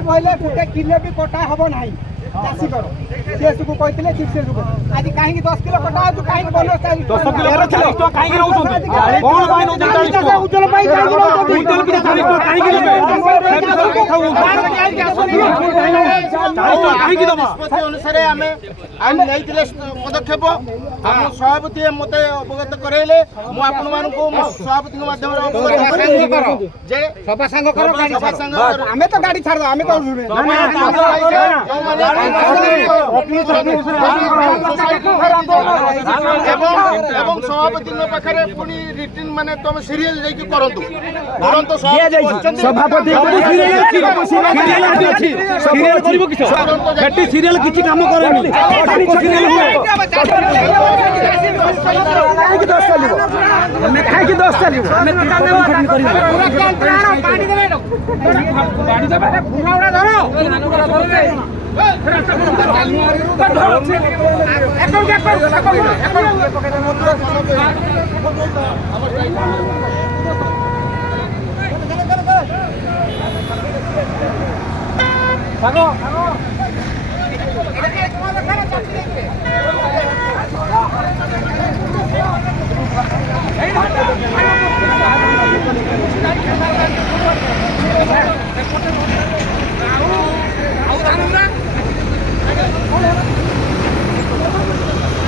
कहले गोटे किलो भी कटा हम ना चाषी कर सीएस को कहते आज कहीं 10 किलो कटा कहीं 10 किलो कहीं अनुसार पदक्षेप सभापति मत अवगत कराइले सभापति माध्यम आम तो गाड़ी छाड़ आम सभापति पाखे पुणी रिटिन माने तुम सीरियल करंतु सभापति सीरियल किछि काम करेनी काहे 10 चलिबो हमें पानी देबे गाड़ी देबे पुराउडा धरो भागो